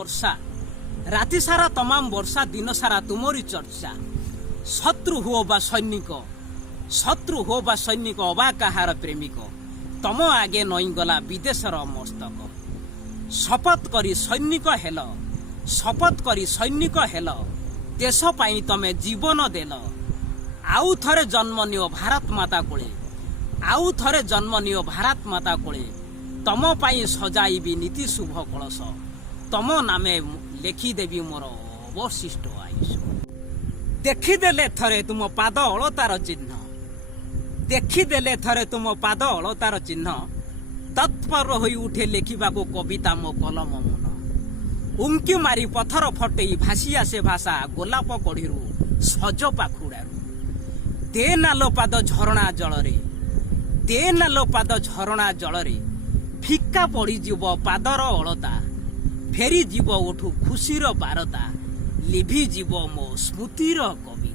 ବର୍ଷା ରାତି ସାରା ତମାମ ବର୍ଷା ଦିନ ସାରା ତୁମରି ଚର୍ଚ୍ଚା ଶତ୍ରୁ ହୁଅ ବା ସୈନିକ ଅବା କାହାର ପ୍ରେମିକ ତମ ଆଗେ ନଇଁଗଲା ବିଦେଶର ମସ୍ତକ ଶପଥ କରି ସୈନିକ ହେଲ ଦେଶ ପାଇଁ ତମେ ଜୀବନ ଦେଲ ଆଉ ଥରେ ଜନ୍ମ ନିଅ ଭାରତ ମାତା କୋଳେ ତମ ପାଇଁ ସଜାଇବି ନୀତି ଶୁଭ କଳସ ତମ ନାମେ ଲେଖିଦେବି ମୋର ଅବଶିଷ୍ଟ ଆୟୁଷ ଦେଖିଦେଲେ ଥରେ ତୁମ ପାଦ ଅଳତାର ଚିହ୍ନ ତତ୍ପର ହୋଇ ଉଠେ ଲେଖିବାକୁ କବିତା ମୋ କଲମ ମନ ଉଙ୍କି ମାରି ପଥର ଫଟେଇ ଭାସି ଆସେ ଭାଷା ଗୋଲାପ କଢ଼ିରୁ ସଜ ପାଖୁଡ଼ାରୁ ଦେ ନାଲୋ ପାଦ ଝରଣା ଜଳରେ ଫିକା ପଡ଼ିଯିବ ପାଦର ଅଳତା ଫେରିଯିବ ଉଠୁ ଖୁସିର ବାରତା ଲିଭିଯିବ ମୋ ସ୍ମୃତିର କବିତା।